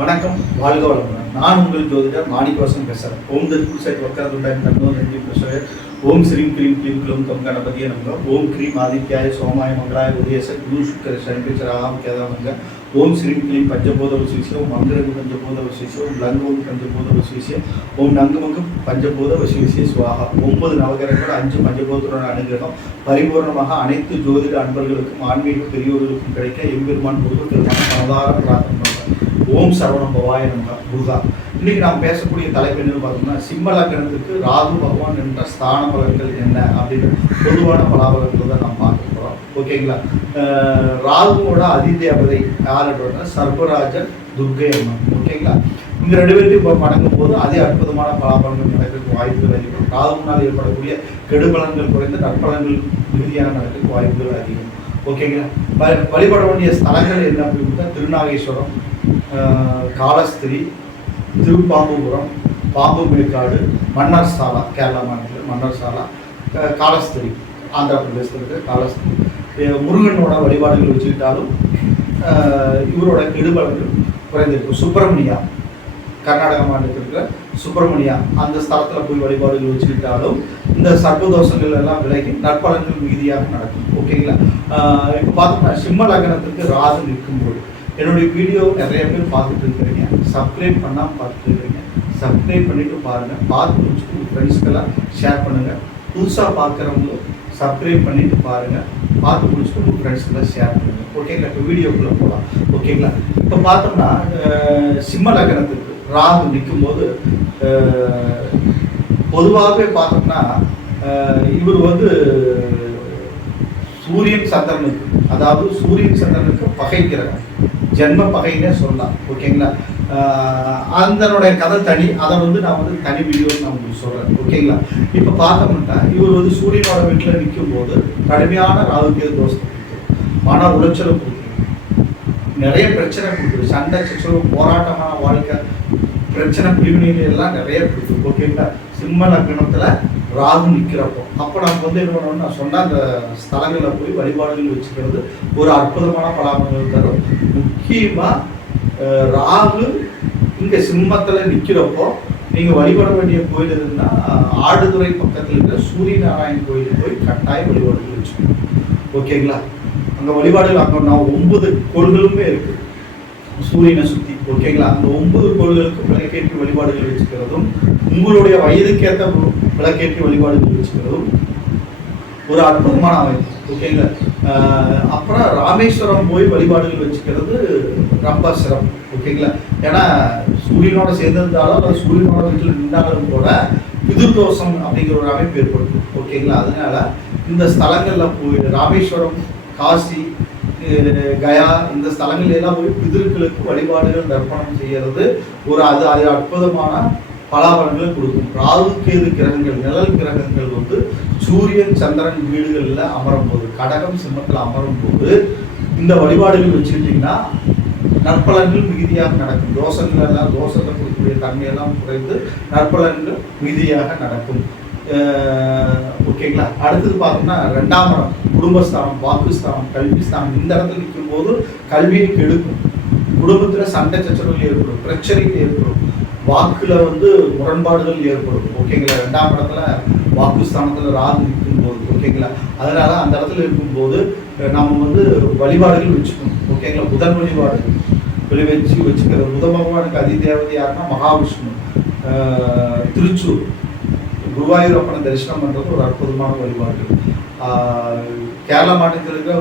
வணக்கம், வாழ்க வளமுடன். நான் உங்கள் ஜோதிடர் மாணிக்கவாசன் பேசுகிறேன். ஓம் தத்புருஷ வக்ரதுண்டாய தன்னோ தந்தி பிரசோய ஓம் ஸ்ரீம் க்ரீம் க்ளீம் க்ளூம் தம் கணபதியே நமக. ஓம் க்ரீம் ஆதித்யாய சோமாய மங்களாய உதயச குரு சுக்கர சனிபிச்சராம் கேதாமங்க. ஓம் ஸ்ரீம் க்ளீம் பஞ்சபோத வசிஷ்ய ஓம் மந்திரகு பஞ்சபோத வசிஷ்ய ஓம் லங்கம் பஞ்சபோத வசிஷ்ய ஓம் நங்கமங்கு பஞ்சபோத வசிஷ்ய சுவாகா. 9 நவகிரகங்கள் 5 பஞ்சபோதத்துடன் அனுகிரகம் பரிபூர்ணமாக அனைத்து ஜோதிட அன்பர்களுக்கும் ஆன்மீக பெரியோர்களுக்கும் கிடைக்க எம்பெருமான் முருகன் பெருமான் மனதார பிரார்த்தனை பண்ணுறேன். ஓம் சரவணம் பவாய நமக. முருகா. இன்னைக்கு நாம் பேசக்கூடிய தலைப்பு என்னன்னு பார்த்தோம்னா, சிம்ம லக்னத்துக்கு ராகு பகவான் என்ற ஸ்தான பலன்கள் என்ன அப்படின்னு பொதுவான பலாபலன்கள் தான் நாம் பார்க்க போகிறோம். ஓகேங்களா? ராகுவோட அதிதேவதை யாருன்றா சர்வராஜன் துர்கை அம்மன். ஓகேங்களா? இந்த 2 பேர்த்தையும் இப்போ மடங்கும் போது அதே அற்புதமான பலாபலன்கள் நடக்கிறதுக்கு வாய்ப்புகள் அதிகம். ராகுனால் ஏற்படக்கூடிய கெடுபலன்கள் குறைந்து நற்பலன்கள் மிகுதியாக நடக்கிறதுக்கு வாய்ப்புகள் அதிகம். ஓகேங்களா? வழிபட வேண்டிய ஸ்தலங்கள் என்ன அப்படின்னு திருநாகேஸ்வரம், காலஸ்திரி, திருப்பாம்புபுரம், பாம்பு மேற்காடு, மன்னர் சாலா கேரளா மாநிலத்தில் மன்னர் சாலா, காலஸ்திரி ஆந்திரா பிரதேசத்தில் இருக்க காலஸ்திரி. முருகனோட வழிபாடுகள் வச்சுக்கிட்டாலும் இவரோட கெடுபலன்கள் குறைந்திருக்கும். சுப்பிரமணியா கர்நாடக மாநிலத்தில் இருக்கிற சுப்பிரமணியா அந்த ஸ்தலத்தில் போய் வழிபாடுகள் வச்சுக்கிட்டாலும் இந்த சர்ப்பதோஷங்கள் எல்லாம் விலகி நற்பலன்கள் மிகுதியாக நடக்கும். ஓகேங்களா? இப்போ பார்த்தோம்னா சிம்ம லக்னத்துக்கு ராகு நிற்கும்போது என்னுடைய வீடியோ நிறைய பேர் பார்த்துட்டு இருக்கிறீங்க, சப்ஸ்கிரைப் பண்ணாமல் பார்த்துட்டு இருக்கிறீங்க. சப்ஸ்கிரைப் பண்ணிவிட்டு பாருங்கள், பார்த்து முடிச்சுட்டு உங்கள் ஃப்ரெண்ட்ஸ்க்கெல்லாம் ஷேர் பண்ணுங்கள். புதுசாக பார்க்குறவங்களும் சப்ஸ்கிரைப் பண்ணிவிட்டு பாருங்கள், பார்த்து முடிச்சுட்டு உங்கள் ஃப்ரெண்ட்ஸ்க்கெல்லாம் ஷேர் பண்ணுங்கள். ஓகேங்களா? இப்போ வீடியோக்குள்ளே போகலாம். ஓகேங்களா? இப்போ பார்த்தோம்னா சிம்ம லக்னத்துக்கு ராகு நிற்கும்போது பொதுவாகவே பார்த்தோம்னா இவர் வந்து சூரியன் சந்திரனுக்கு, அதாவது சூரியன் சந்திரனுக்கு பகை கிரகம், ஜென்ம பகைன்னே சொல்லலாம். ஓகேங்களா? அதனுடைய கதை தனி, அதை வந்து நான் வந்து தனி வீடியோ நான் உங்களுக்கு சொல்கிறேன். ஓகேங்களா? இப்போ பார்த்தோம்னா இவர் வந்து சூரியனோட வீட்டில் நிற்கும் போது கடுமையான ராகுகேது தோஷத்தை கொடுத்துரும், மன உளைச்சலை கொடுத்துரும், நிறைய பிரச்சனை கொடுத்துரும், சண்டை சச்சரவு, போராட்டமான வாழ்க்கை, பிரச்சனை பிரிவினைகள் எல்லாம் நிறைய கொடுத்துரும். ஓகேங்களா? சிம்ம லக்னத்தில் ராகு நிற்கிறப்போ அப்போ நம்ம வந்து என்ன பண்ணணும்னு நான் சொன்ன அந்த ஸ்தலங்களில் போய் வழிபாடுகள் வச்சுக்கிறது ஒரு அற்புதமான பலாபலன்கள் தரும். முக்கியமாக ராகு இங்கே சிம்மத்தில் நிற்கிறப்போ நீங்கள் வழிபட வேண்டிய கோயில் எதுன்னா ஆடுதுறை பக்கத்தில் இருக்கிற சூரிய நாராயண் கோயிலுக்கு போய் கட்டாயம் வழிபாடுகள் வச்சுக்கணும். ஓகேங்களா? அங்கே வழிபாடுகள் அங்கே நான் 9 கோள்களுமே இருக்குது சூரியனை சுற்றி. ஓகேங்களா? அந்த 9 கோள்களுக்கு விளக்கேற்றி வழிபாடுகள் வச்சுக்கிறதும் உங்களுடைய வயதுக்கேற்ற விளக்கேற்றி வழிபாடுகள் வச்சுக்கிறதும் ஒரு அற்புதமான அமைப்பு. ஓகேங்களா? அப்புறம் ராமேஸ்வரம் போய் வழிபாடுகள் வச்சுக்கிறது ரொம்ப சிறப்பு. ஓகேங்களா? ஏன்னா சூரியனோட சேர்ந்திருந்தாலும் அல்லது சூரியனோட வீட்டில் நின்றாலும் கூட பிதுர்தோஷம் அப்படிங்கிற ஒரு அமைப்பு ஏற்படுது. ஓகேங்களா? அதனால இந்த ஸ்தலங்களில் போய் ராமேஸ்வரம், காசி, கயா இந்த ஸ்தலங்கள் எல்லாம் போய் பிதர்களுக்கு வழிபாடுகள் தர்ப்பணம் செய்கிறது ஒரு அது அற்புதமான பலாபலன்களை கொடுக்கும். ராகு கேது கிரகங்கள், நிழல் கிரகங்கள் வந்து சூரியன் சந்திரன் வீடுகளில் அமரும் போது, கடகம் சிம்மத்தில் அமரும் போது இந்த வழிபாடுகள் வச்சுக்கிட்டிங்கன்னா நற்பலன்கள் மிகுதியாக நடக்கும். தோஷங்கள் எல்லாம், தோஷத்தை கொடுக்கக்கூடிய தன்மையெல்லாம் குறைந்து நற்பலன்கள் மிகுதியாக நடக்கும். ஓகேங்களா? அடுத்தது பார்த்தோம்னா 2ஆம் இடம் குடும்பஸ்தானம், வாக்குஸ்தானம், கல்விஸ்தானம். இந்த இடத்துல நிற்கும் போது கல்வியை கெடுக்கும், குடும்பத்தில் சண்டை சச்சரவுகள் ஏற்படும், பிரச்சனைகள் ஏற்படும், வாக்குல வந்து முரண்பாடுகள் ஏற்படும். ஓகேங்களா? 2ஆம் இடத்துல வாக்குஸ்தானத்தில் ராகு நிற்கும் போது. ஓகேங்களா? அதனால அந்த இடத்துல இருக்கும்போது நம்ம வந்து வழிபாடுகள் வச்சுக்கணும். ஓகேங்களா? புதன் வழிபாடு வச்சுக்கிறது. புத பகவானுக்கு அதிதேவதை யாருன்னா மகாவிஷ்ணு. திருச்சூர் குருவாயூரப்பனை தரிசனம் பண்ணுறது ஒரு அற்புதமான வழிபாடு. கேரளா மாநிலத்தில் இருக்கிற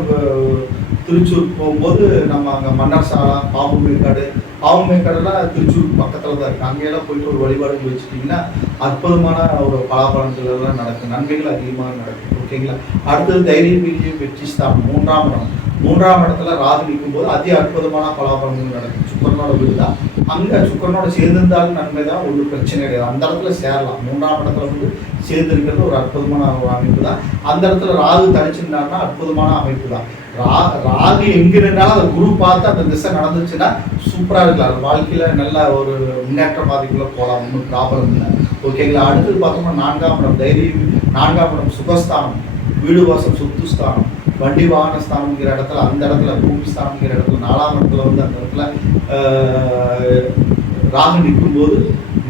திருச்சூர் போகும்போது நம்ம அங்கே மன்னர் சாலா, பாம்பு மேற்காடுலாம் திருச்சூர் பக்கத்தில் தான் இருக்குது. அங்கேயெல்லாம் போயிட்டு ஒரு வழிபாடுகள் வச்சுட்டிங்கன்னா அற்புதமான ஒரு பலாபலன்கள் எல்லாம் நடக்கும், நன்மைகள் அதிகமாக நடக்கும். ஓகேங்களா? அடுத்தது தைரியம், வீரியம், வெற்றி ஸ்தானம் 3ஆம் இடம். 3ஆம் இடத்துல ராகு நிற்கும் போது அதி அற்புதமான பலாபலன்கள் நடக்கும். சுக்கரனோட வீடு தான், அங்கே சுக்கரனோட சேர்ந்திருந்தாலும் நன்மை தான், ஒன்றும் பிரச்சனை கிடையாது. அந்த இடத்துல சேரலாம். 3ஆம் இடத்துல வந்து சேர்ந்திருக்கிறது ஒரு அற்புதமான அமைப்பு தான். அந்த இடத்துல ராகு தனிச்சிருந்தாருன்னா அற்புதமான அமைப்பு தான். ராகு எங்கே நின்றாலும் அந்த குரு பார்த்து அந்த திசை நடந்துச்சுன்னா சூப்பராக இருக்கலாம். அது வாழ்க்கையில் நல்ல ஒரு முன்னேற்ற பாதைக்குள்ளே போகலாம், ஒன்றும் ப்ராப்ளம் இல்லை. ஓகேங்களா? அடுத்தது பார்த்தோம்னா 4ஆம் இடம் தைரியம், 4ஆம் இடம் சுகஸ்தானம், வீடு வாசல் சொத்துஸ்தானம். வண்டி வாகன ஸ்தானம்ங்கிற இடத்துல, அந்த இடத்துல பூமி ஸ்தானம்ங்கிற இடத்துல, 4ஆம் இடத்துல வந்து அந்த இடத்துல ராகு நிற்கும்போது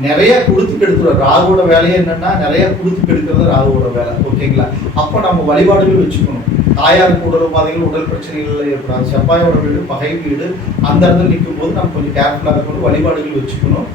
நிறைய கொடுத்து கெடுத்துருவார். ராகுவோட வேலையே என்னன்னா நிறைய கொடுத்து கெடுக்கிறது ராகுவோட வேலை. ஓகேங்களா? அப்போ நம்ம வழிபாடுகள் வச்சுக்கணும். தாயாருக்கு உடல் உபாதைகள், உடல் பிரச்சனைகள் ஏற்படாது. செவ்வாயோட வீடு பகை வீடு, அந்த இடத்துல நிற்கும் போது நம்ம கொஞ்சம் கேர்ஃபுல்லாக இருக்கணும், வழிபாடுகள் வச்சுக்கணும்.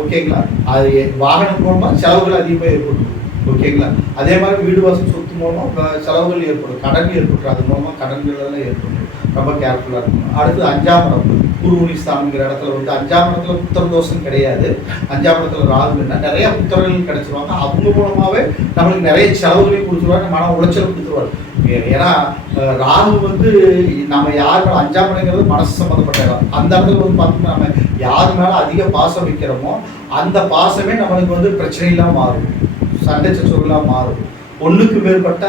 ஓகேங்களா? அது வாகனம் மூலமாக செலவுகள் அதிகமாக ஏற்படும். ஓகேங்களா? அதே மாதிரி வீடு வாசல் சொத்து மூலமாக செலவுகள் ஏற்படும், கடன் ஏற்பட்டுரும். அது மூலமாக கடன்கள் எல்லாம் ஏற்படும். ரொம்ப கேர்ஃபுல்லாக இருக்கணும். அடுத்து 5ஆம் இடம் குருவுனி ஸ்தானம்ங்கிற இடத்துல வந்து 5ஆம் இடத்துல புத்திர தோஷம் கிடையாது. 5ஆம் இடத்துல ராகுன்னா நிறைய புத்திரர்கள் கிடைச்சிருவாங்க. அவங்க மூலமாகவே நம்மளுக்கு நிறைய செலவுகளையும் கொடுத்துருவாங்க, மன உளைச்சல் கொடுத்துருவாங்க. ஏன்னா ராகு வந்து நம்ம யார் மேலே 5ஆம் இடங்கிறது மனசு சம்மந்தப்பட்ட இடம். அந்த இடத்துல வந்து பார்த்தோம்னா நம்ம யார் மேலே அதிக பாசம் வைக்கிறோமோ அந்த பாசமே நம்மளுக்கு வந்து பிரச்சனையெல்லாம் மாறும், சண்டை சச்சரவுகளாக மாறும். ஒன்றுக்கு மேற்பட்ட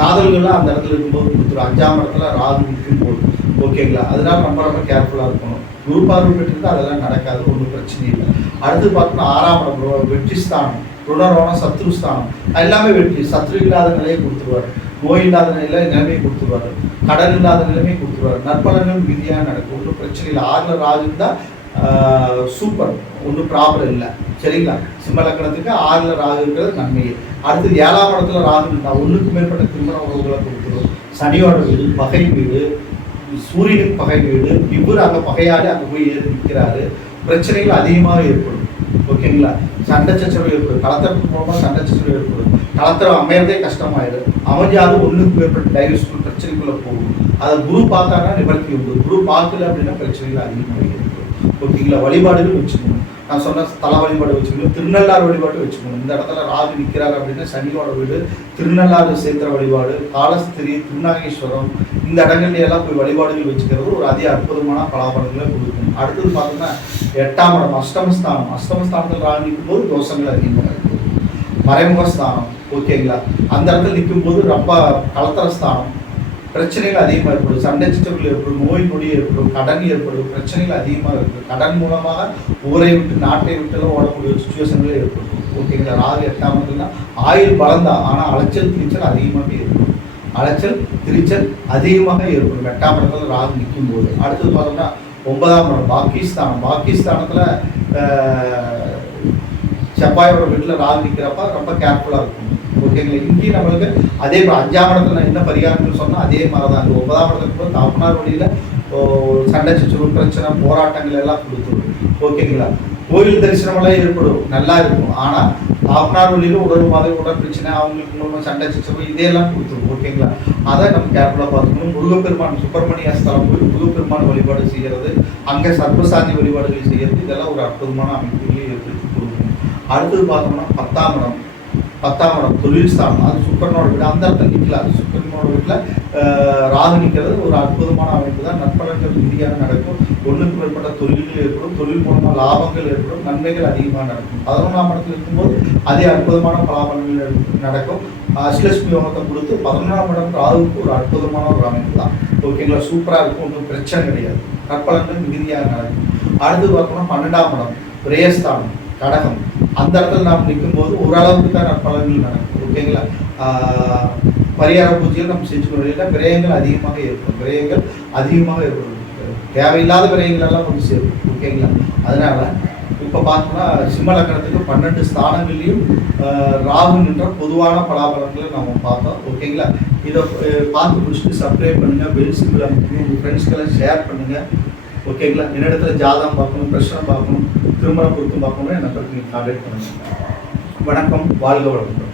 காதல்கள்லாம் அந்த இடத்துல இருக்கும்போது கொடுத்துரும். 5ஆம் இடத்துல ராகு நிற்கும் போது. ஓகேங்களா? அதனால ரொம்ப கேர்ஃபுல்லாக இருக்கணும். குரு பார்வை பெற்றிருந்தா அதெல்லாம் நடக்காது, ஒன்றும் பிரச்சனை இல்லை. அடுத்து பார்த்தோம்னா 6ஆம் இடம் வெற்றி ஸ்தானம், ருணரோணம் சத்ரு ஸ்தானம். எல்லாமே வெற்றி. சத்ரு இல்லாத நிலையை கொடுத்துருவார், நோய் இல்லாத நிலைமையை கொடுத்துருவார், கடன் இல்லாத நிலைமையை கொடுத்துருவார். நற்பலன்கள் விதியாக நடக்கும், ஒன்றும் பிரச்சனை இல்லை. 6ல் ராகு இருந்தால் சூப்பர், ஒன்றும் ப்ராப்ளம் இல்லை. சரிங்களா? சிம்ம லக்கணத்துக்கு 6ல் ராகு இருக்கிறது நன்மையே. அடுத்து 7ஆம் இடத்துல ராகு இருந்தால் ஒன்றுக்கு மேற்பட்ட திருமண உறவுகளை கொடுத்துரும். சனியோட வீடு பகை வீடு, சூரியனுக்கு பகை வீடு, இவர் அங்கே பகையாடி அங்கே போய் ஏறி நிற்கிறாரு. பிரச்சனைகள் அதிகமாக ஏற்படும். ஓகேங்களா? சண்டை சச்சரவு ஏற்படும். கலத்தரப்பு மூலமாக சண்டை சச்சரவு ஏற்படும். கலத்தரம் அமையறதே கஷ்டமாயிடும். அமைஞ்சாது ஒன்றுக்கு மேற்பட்ட டைவர்ஸ் பிரச்சனைக்குள்ளே போகும். அதை குரு பார்த்தாங்கன்னா நிவர்த்தி உண்டு. குரு பார்க்கல அப்படின்னா பிரச்சனைகள் அதிகமாக ஏற்படும். ஓகேங்களா? வழிபாடுகள் வச்சுக்கணும். நான் சொன்ன தல வழிபாடு வச்சுக்கணும், திருநள்ளாறு வழிபாடு வச்சுக்கணும். இந்த இடத்துல ராகு நிற்கிறாரு அப்படின்னா சனியோட வீடு, திருநள்ளாறு சேத்திர வழிபாடு, காலஸ்திரி, திருநாகேஸ்வரம், இந்த இடங்கள்ல எல்லாம் போய் வழிபாடுகள் வச்சுக்கிறது ஒரு அதிக அற்புதமான பலாபலங்களை கொடுக்கும். அடுத்தது பார்த்தோம்னா 8ஆம் இடம் அஷ்டமஸ்தானம். அஷ்டமஸ்தானத்தில் ராகு நிற்கும் போது தோஷங்கள் அதிகமாக இருக்கும். மறைமுகஸ்தானம். ஓகேங்களா? அந்த இடத்துல நிற்கும் போது ரொம்ப கலத்தரஸ்தானம், பிரச்சனைகள் அதிகமாக ஏற்படும், சண்டை சிச்சர்கள் ஏற்படும், நோய் நொடி ஏற்படும், கடன் ஏற்படும், பிரச்சனைகள் அதிகமாக இருக்குது. கடன் மூலமாக ஊரை விட்டு நாட்டை விட்டுலாம் ஓடக்கூடிய சுச்சுவேஷன்களே ஏற்படும். ஓகேங்களா? ராகு 8ஆம் இடத்துல ஆயுள் பலந்தான், ஆனால் அலைச்சல் திரிச்சல் அதிகமாக ஏற்படும். அலைச்சல் திரிச்சல் அதிகமாக ஏற்படும் 8ஆம் இடத்துல ராகு நிற்கும் போது. அடுத்தது பார்த்தோம்னா 9ஆம் இடம் பாகிஸ்தானம். பாகிஸ்தானத்தில் செவ்வாயோட வீட்டில் ராகு நிற்கிறப்ப ரொம்ப கேர்ஃபுல்லாக இருக்கும். ஓகேங்களா? இங்கேயும் நம்மளுக்கு அதே 5ஆம் இடத்துல நான் என்ன பரிகாரங்கள் சொன்னால் அதே மாதிரி தான். 9ஆம் இடத்துக்கு போது தாப்பனார் வழியில் சண்டை சச்சரவு பிரச்சனை போராட்டங்கள் எல்லாம் கொடுத்துடும். ஓகேங்களா? கோயில் தரிசனமெல்லாம் ஏற்படும், நல்லா இருக்கும். ஆனால் தாப்பனார் வழியில் உடல் மாதிரி உடல் பிரச்சனை, அவங்களுக்கு மூலமாக சண்டை சச்சரவு இதையெல்லாம் கொடுத்துரும். ஓகேங்களா? அதை நம்ம கேர்ஃபுல்லாக பார்த்துக்கணும். முருகப்பெருமான் சுப்பிரமணிய ஸ்தலம் போய் முருகப்பெருமான் வழிபாடு செய்கிறது, அங்கே சர்வசாந்தி வழிபாடுகள் செய்கிறது, இதெல்லாம் ஒரு அற்புதமான அமைப்புகளை ஏற்படுத்தி கொடுக்கணும். அடுத்தது பார்த்தோம்னா 10ஆம் இடம். 10ஆம் இடம் தொழில் ஸ்தானம். அது சுக்கரனோட வீடு, அந்த இடத்துல நிற்கலாம். அது சுக்கரனோட வீட்டில் ராகு நிற்கிறது ஒரு அற்புதமான அமைப்பு தான். நற்பலன்கள் ரீதியாக நடக்கும். ஒன்றுக்கு மேற்பட்ட தொழில்கள் ஏற்படும், தொழில் மூலமாக லாபங்கள் ஏற்படும், நன்மைகள் அதிகமாக நடக்கும். 11ஆம் இடத்துல இருக்கும்போது அதே அற்புதமான பலாபலன்கள் நடக்கும். அஷ்டலட்சுமி யோகத்தை கொடுத்து 11ஆம் இடம் ராகுக்கு ஒரு அற்புதமான ஒரு அமைப்பு தான். ஓகேங்களா? சூப்பராக இருக்கும், ஒன்றும் பிரச்சனை கிடையாது. நற்பலன்கள் மிகுதியாக நடக்கும். அடுத்து பார்த்தோம்னா 12ஆம் இடம் பிரேஸ்தானம் கடகம். அந்த இடத்துல நாம் நிற்கும்போது ஓரளவுக்கு தான் நற்பலன்கள் நடக்கும். ஓகேங்களா? பரிகார பூஜைகள் நம்ம செஞ்சுக்கணும். இல்லைன்னா விரயங்கள் அதிகமாக ஏற்படும், விரயங்கள் அதிகமாக ஏற்படும், தேவையில்லாத விரயங்கள் எல்லாம் வந்து சேரும். ஓகேங்களா? அதனால இப்போ பார்த்தோம்னா சிம்ம லக்கணத்துக்கு 12 ஸ்தானங்கள்லையும் ராகு நின்ற பொதுவான பலாபலன்களை நம்ம பார்த்தோம். ஓகேங்களா? இதை பார்த்து முடிச்சுட்டு சப்ஸ்கிரைப் பண்ணுங்கள், பெல் சிம்பிள் அமைக்கணும், உங்கள் ஃப்ரெண்ட்ஸ்க்கெல்லாம் ஷேர் பண்ணுங்கள். ஓகேங்களா? என்னிடத்துல ஜாதகம் பார்க்கணும், பிரச்சனை பார்க்கணும், திருமண பொருத்தம் பார்க்கணும், என்னை பற்றி நீங்கள் கான்டாக்ட் பண்ணுங்கள். வணக்கம், வாழ்க வளமுடன்.